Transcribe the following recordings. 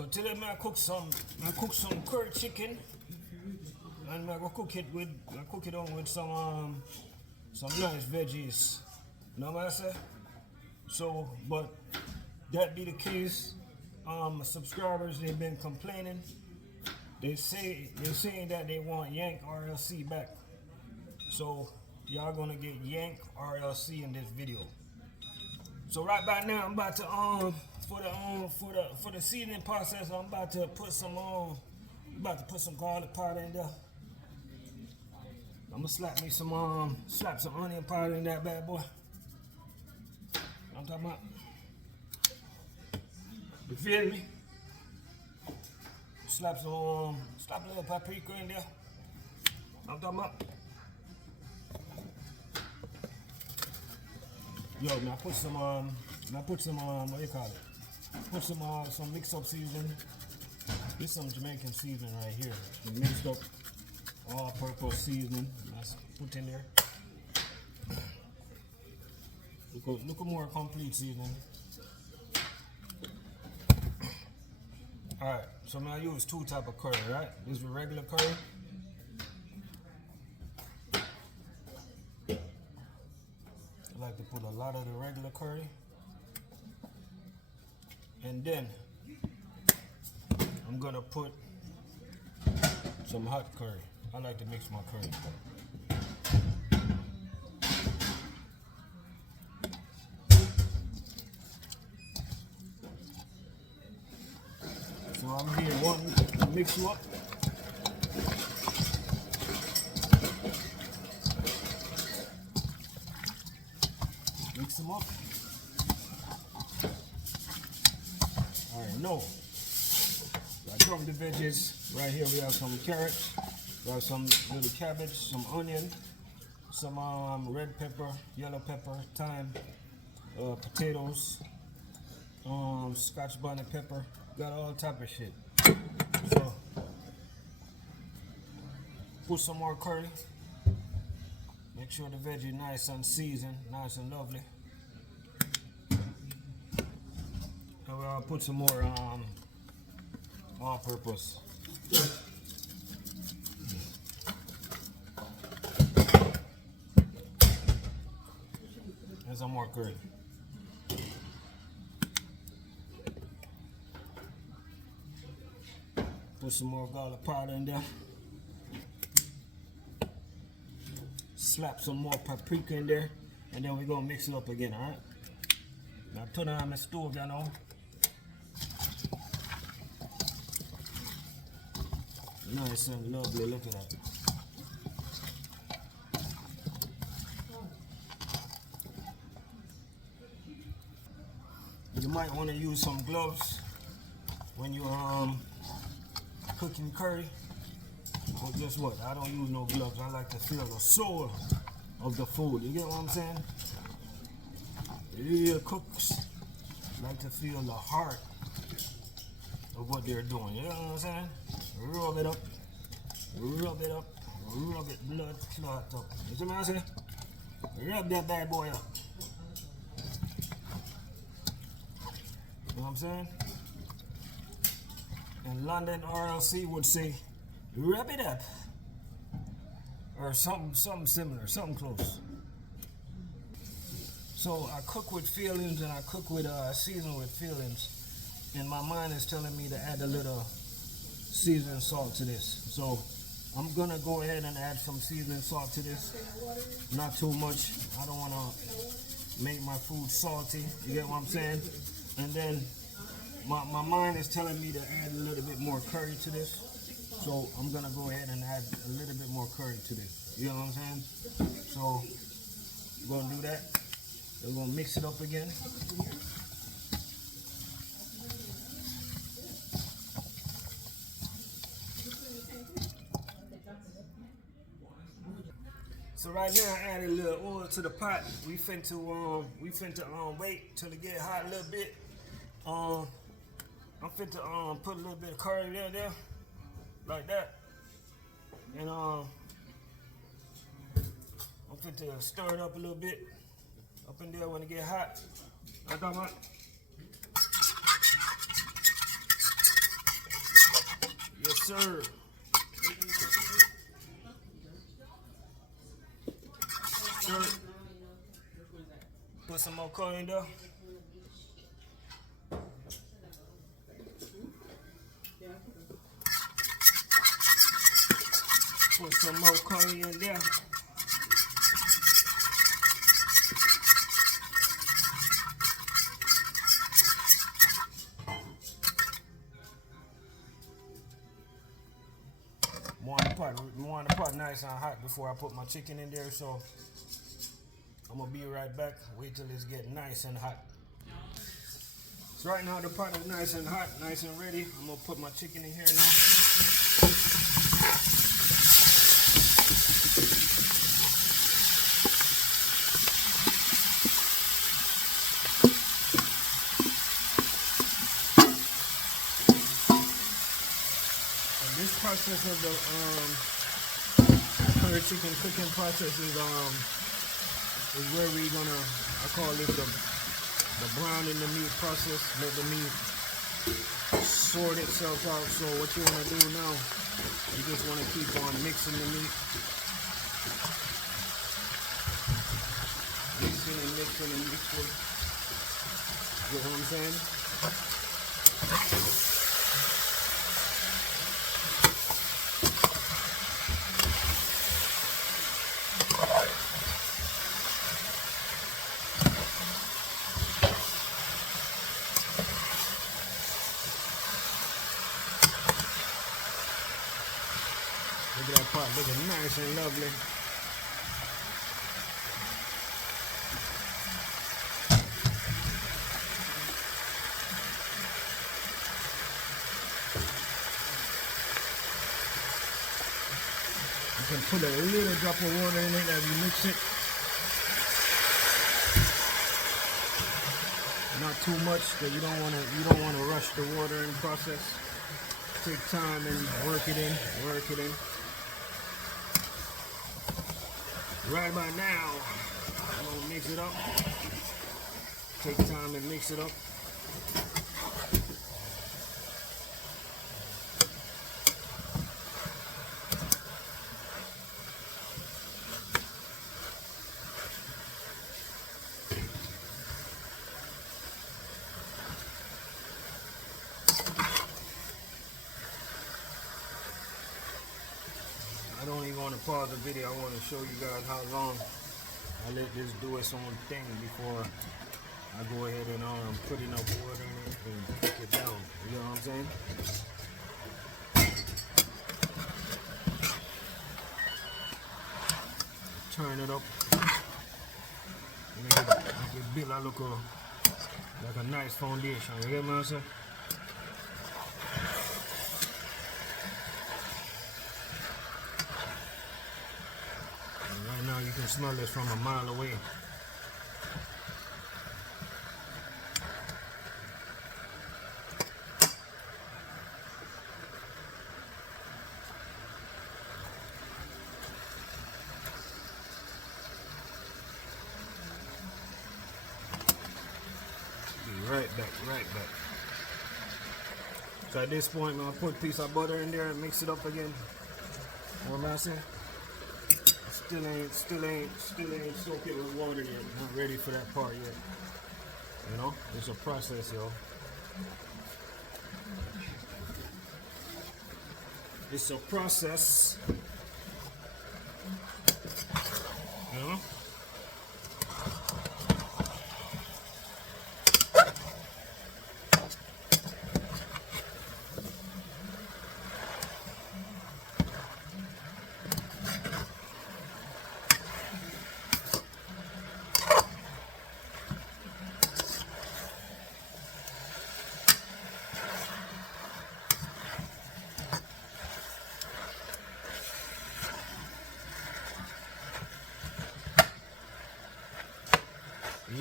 So today I cook some curry chicken, and I go cook it on with some nice veggies. You know what I say? So, but that be the case. Subscribers, they've been complaining. They're saying that they want Yank RLC back. So y'all gonna get Yank RLC in this video. So right about now, I'm about to for the seasoning process, I'm about to put some garlic powder in there. I'm gonna slap some onion powder in that bad boy. I'm talking about. You feel me? Slap a little paprika in there. I'm talking about. Yo, now put some what do you call it? Put some mix up seasoning. This is some Jamaican seasoning right here. The mixed up all-purpose seasoning. Let's put in there. Look a more complete seasoning. Alright, so I'm gonna use two types of curry, right? This is regular curry. I like to put a lot of the regular curry. And then I'm gonna put some hot curry. I like to mix my curry. So I'm here wanting to mix you up. Mix them up. Alright, no. I drop the veggies. Right here we have some carrots, we have some little cabbage, some onion, some red pepper, yellow pepper, thyme, potatoes, scotch bonnet pepper. Got all type of shit. So put some more curry. Make sure the veggie nice and seasoned, nice and lovely. And we'll put some more all-purpose. And some more curry. Put some more garlic powder in there. Slap some more paprika in there. And then we're gonna mix it up again, alright? Now turn on my stove, you know. Nice and lovely, look at that. You might want to use some gloves when you're cooking curry. But guess what? I don't use no gloves. I like to feel the soul of the food. You get what I'm saying? Real cooks like to feel the heart of what they're doing. You know what I'm saying? Rub it up, rub it up, rub it blood clot up. You see what I'm saying? Rub that bad boy up. You know what I'm saying? And London RLC would say, rub it up. Or something similar, something close. So I cook with feelings and I cook with season with feelings. And my mind is telling me to add a little seasoning salt to this. So I'm gonna go ahead and add some seasoning salt to this. Not too much. I don't wanna make my food salty. You get what I'm saying? And then my mind is telling me to add a little bit more curry to this. So I'm gonna go ahead and add a little bit more curry to this. You know what I'm saying? So we're gonna do that. We're gonna mix it up again. So right now I added a little oil to the pot. We finna wait till it get hot a little bit. I'm finna put a little bit of curry there, like that. And I'm finna stir it up a little bit up in there when it get hot. I'm talking about. sir. Stir it. Put some more coriander. Put some more coriander there. Want the pot nice and hot before I put my chicken in there, so I'm gonna be right back. Wait till it's getting nice and hot. So right now the pot is nice and hot, nice and ready. I'm gonna put my chicken in here now. And this process of the curry chicken cooking process is where we're gonna, I call it the browning the meat process. Let the meat sort itself out. So what you want to do now, you just want to keep on mixing the meat, mixing and mixing and mixing. You know what I'm saying? Look at that pot, looking nice and lovely. You can put a little drop of water in it as you mix it. Not too much, because you don't want to rush the watering process. Take time and work it in, work it in. Right about now, I'm gonna mix it up. Take time and mix it up. I don't even want to pause the video. I want to show you guys how long I let this do its own thing before I go ahead and put enough water in it and cook it down. You know what I'm saying? Turn it up. Make it build like a nice foundation. You get what I'm saying? Right now you can smell this from a mile away. Be right back, right back. So at this point, I'm gonna put a piece of butter in there and mix it up again. What am I saying? Still ain't soaking with water yet. Not ready for that part yet. You know, it's a process, yo. It's a process. You know?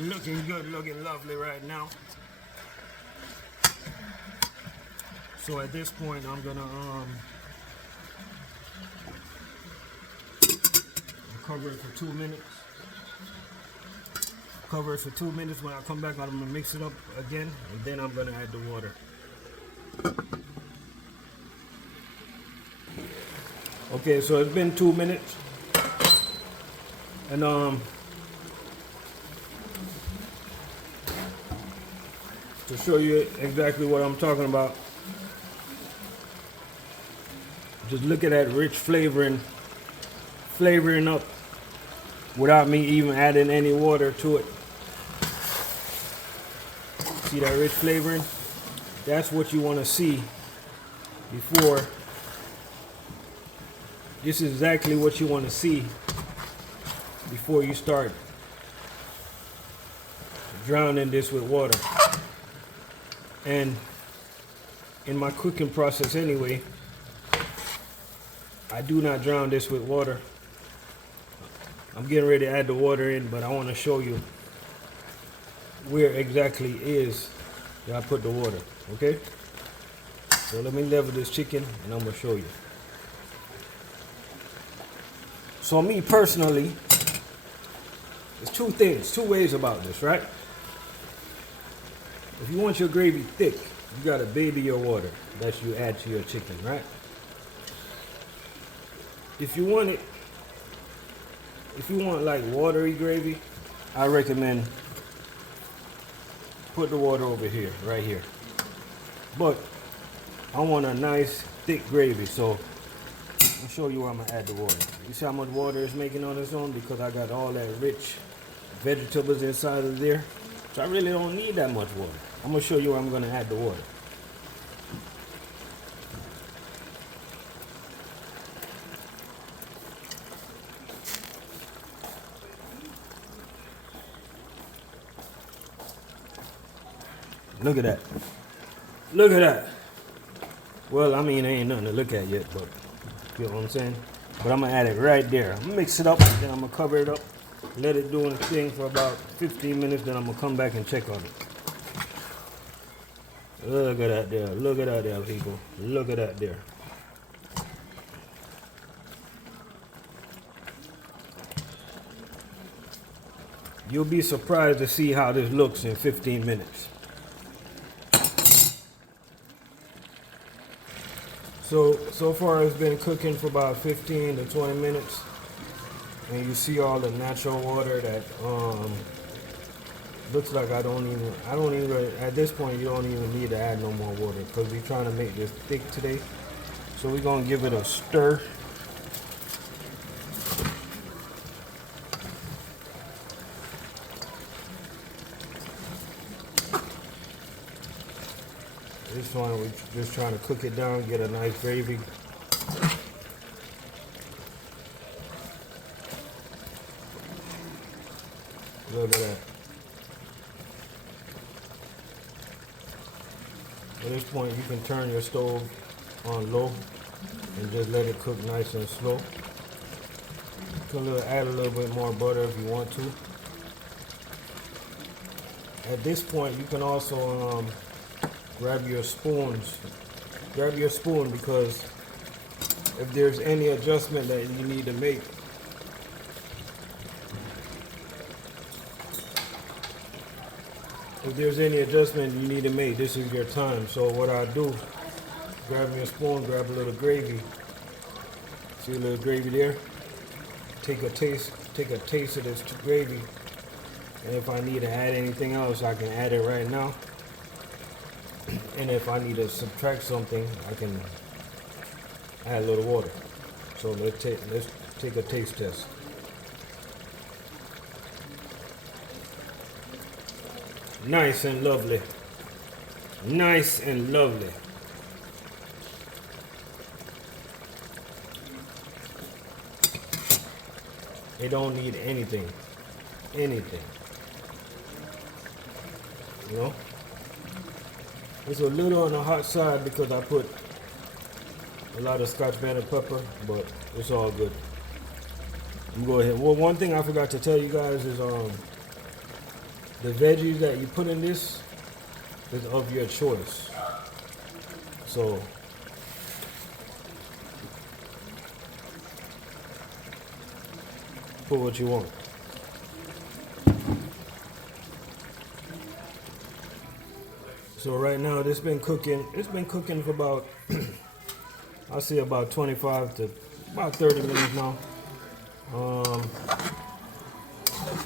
Looking good, looking lovely right now. So at this point, I'm gonna cover it for 2 minutes. Cover it for 2 minutes. When I come back, I'm gonna mix it up again, and then I'm gonna add the water. Okay, so it's been 2 minutes, and to show you exactly what I'm talking about, just look at that rich flavoring up without me even adding any water to it. See that rich flavoring? That's what you want to see before. This is exactly what you want to see before you start drowning this with water. And in my cooking process anyway, I do not drown this with water. I'm getting ready to add the water in, but I want to show you where exactly is that I put the water, okay? So let me level this chicken and I'm gonna show you. So me personally, there's two ways about this, right? If you want your gravy thick, you gotta baby your water that you add to your chicken, right? If you want like watery gravy, I recommend put the water over here, right here. But I want a nice thick gravy, so I'll show you where I'm gonna add the water. You see how much water it's making on its own because I got all that rich vegetables inside of there. So I really don't need that much water. I'm gonna show you where I'm gonna add the water. Look at that. Look at that. Well, I mean, there ain't nothing to look at yet, but you know what I'm saying? But I'm gonna add it right there. I'm gonna mix it up, then I'm gonna cover it up, let it do its thing for about 15 minutes, then I'm gonna come back and check on it. Look at that there. Look at that there, people. Look at that there. You'll be surprised to see how this looks in 15 minutes. So far it's been cooking for about 15 to 20 minutes. And you see all the natural water that looks like I don't even, at this point you don't even need to add no more water because we're trying to make this thick today. So we're gonna give it a stir. This one we're just trying to cook it down, get a nice gravy. Look at that. At this point you can turn your stove on low and just let it cook nice and slow. You can add a little bit more butter if you want to. At this point you can also grab your spoons. Grab your spoon because if there's any adjustment that you need to make, this is your time. So what I do, grab me a spoon, grab a little gravy. See a little gravy there? Take a taste of this gravy. And if I need to add anything else, I can add it right now. And if I need to subtract something, I can add a little water. So let's take a taste test. Nice and lovely. Nice and lovely. It don't need anything. Anything. You know? It's a little on the hot side because I put a lot of scotch Bennett pepper, but it's all good. I'm going ahead. Well, one thing I forgot to tell you guys is the veggies that you put in this is of your choice. So put what you want. So right now it's been cooking for about I'll say about 25 to about 30 minutes now.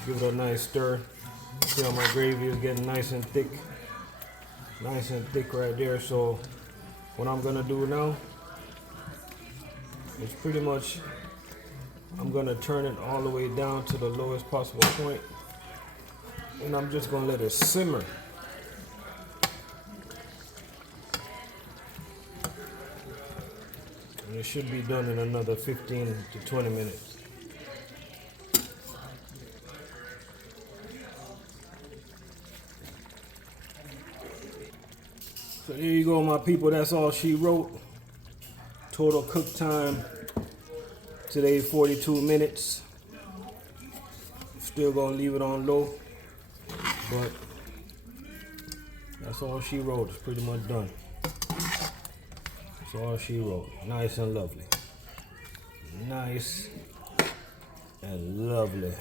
Give it a nice stir. See how my gravy is getting nice and thick right there. So what I'm gonna do now is pretty much I'm gonna turn it all the way down to the lowest possible point, and I'm just gonna let it simmer. And it should be done in another 15 to 20 minutes. So there you go, my people. That's all she wrote. Total cook time today, 42 minutes. Still gonna leave it on low, but that's all she wrote. It's pretty much done. That's all she wrote. Nice and lovely. Nice and lovely.